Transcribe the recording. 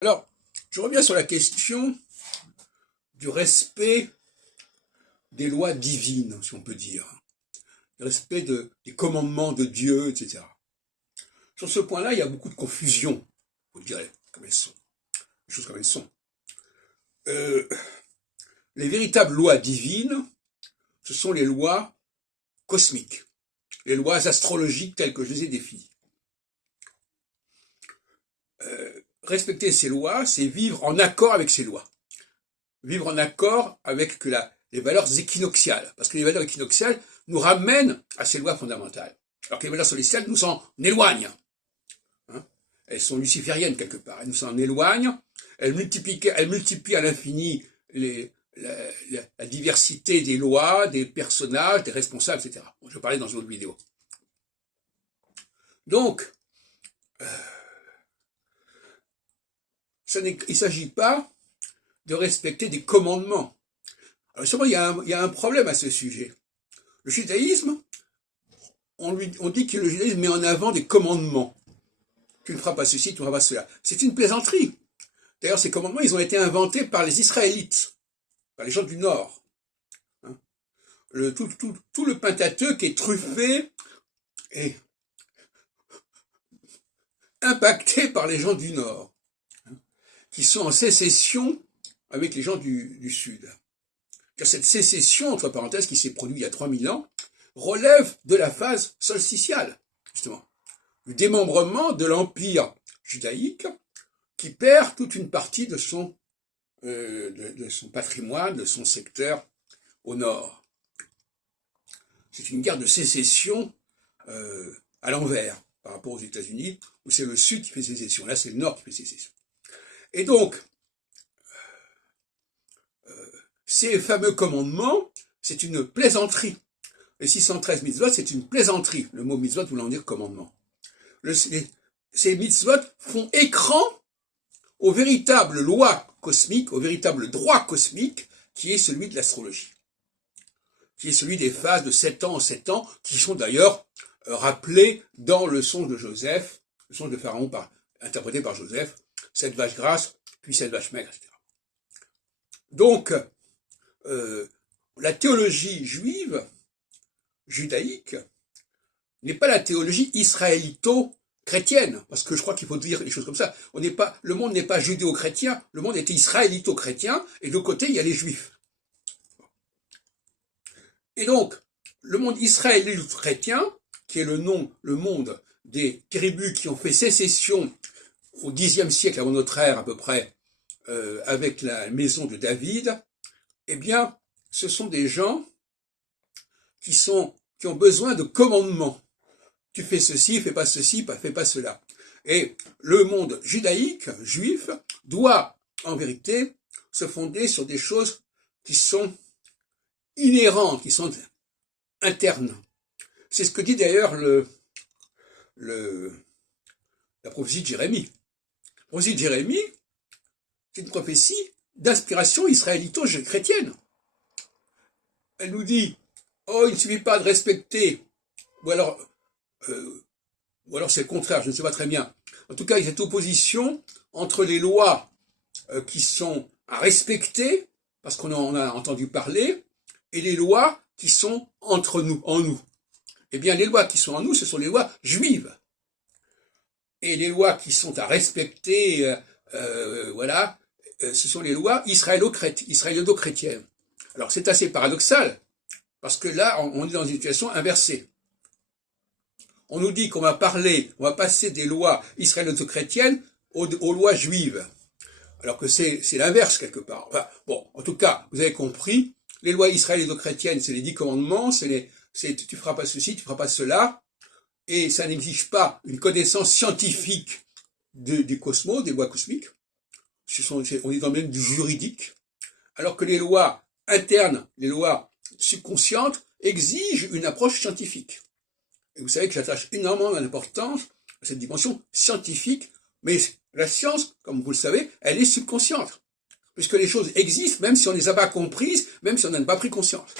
Alors, je reviens sur la question du respect des lois divines, si on peut dire, le respect des commandements de Dieu, etc. Sur ce point-là, il y a beaucoup de confusion, vous direz, comme elles sont, les choses comme elles sont. Les véritables lois divines, ce sont les lois cosmiques, les lois astrologiques telles que je les ai définies. Respecter ces lois, c'est vivre en accord avec ces lois. Vivre en accord avec les valeurs équinoxiales. Parce que les valeurs équinoxiales nous ramènent à ces lois fondamentales. Alors que les valeurs celestiales nous en éloignent. Hein, elles sont lucifériennes quelque part. Elles nous en éloignent. Elles multiplient à l'infini la diversité des lois, des personnages, des responsables, etc. Bon, je parlais dans une autre vidéo. Donc, il ne s'agit pas de respecter des commandements. Alors justement, il y a un problème à ce sujet. Le judaïsme, on dit que le judaïsme met en avant des commandements. Tu ne feras pas ceci, tu ne feras pas cela. C'est une plaisanterie. D'ailleurs, ces commandements, ils ont été inventés par les Israélites, par les gens du Nord. Hein, tout le Pentateuque est truffé et impacté par les gens du Nord, hein, qui sont en sécession avec les gens du Sud. Cette sécession, entre parenthèses, qui s'est produite il y a 3000 ans, relève de la phase solsticiale, justement. Le démembrement de l'empire judaïque qui perd toute une partie de son patrimoine, de son secteur au nord. C'est une guerre de sécession à l'envers par rapport aux États-Unis, où c'est le Sud qui fait sécession. Là, c'est le Nord qui fait sécession. Et donc, ces fameux commandements, c'est une plaisanterie. Les 613 mitzvot, c'est une plaisanterie. Le mot mitzvot voulant dire commandement. Ces mitzvot font écran aux véritables lois cosmiques, au véritable droit cosmique, qui est celui de l'astrologie. Qui est celui des phases de 7 ans en 7 ans, qui sont d'ailleurs rappelés dans le songe de Joseph, le songe de Pharaon interprété par Joseph, 7 vaches grasses, puis 7 vaches maigres, etc. Donc, la théologie juive, judaïque, n'est pas la théologie israélito-chrétienne, parce que je crois qu'il faut dire les choses comme ça. Le monde n'est pas judéo-chrétien, le monde était israélito-chrétien, et de l'autre côté, il y a les juifs. Et donc, le monde israélito-chrétien, qui est le monde des tribus qui ont fait sécession au Xe siècle avant notre ère à peu près, avec la maison de David, eh bien, ce sont des gens qui ont besoin de commandements. Tu fais ceci, fais pas ceci, fais pas cela. Et le monde judaïque, juif, doit, en vérité, se fonder sur des choses qui sont inhérentes, qui sont internes. C'est ce que dit d'ailleurs la prophétie de Jérémie. La prophétie de Jérémie, c'est une prophétie d'inspiration israélito-chrétienne. Elle nous dit, oh, il ne suffit pas de respecter, ou alors c'est le contraire, je ne sais pas très bien. En tout cas, il y a cette opposition entre les lois qui sont à respecter, parce qu'on en a entendu parler, et les lois qui sont entre nous, en nous. Eh bien, les lois qui sont en nous, ce sont les lois juives. Et les lois qui sont à respecter, ce sont les lois israélo-chrétiennes. Alors, c'est assez paradoxal, parce que là, on est dans une situation inversée. On nous dit qu'on va passer des lois israélo-chrétiennes aux lois juives. Alors que c'est l'inverse quelque part. Enfin, bon, en tout cas, vous avez compris, les lois israélo-chrétiennes, c'est les 10 commandements, tu feras pas ceci, tu feras pas cela, et ça n'exige pas une connaissance scientifique du cosmos, des lois cosmiques. On est dans le domaine du juridique. Alors que les lois internes, les lois subconscientes, exigent une approche scientifique. Et vous savez que j'attache énormément d'importance à cette dimension scientifique, mais la science, comme vous le savez, elle est subconsciente. Puisque les choses existent, même si on ne les a pas comprises, même si on n'en a pas pris conscience.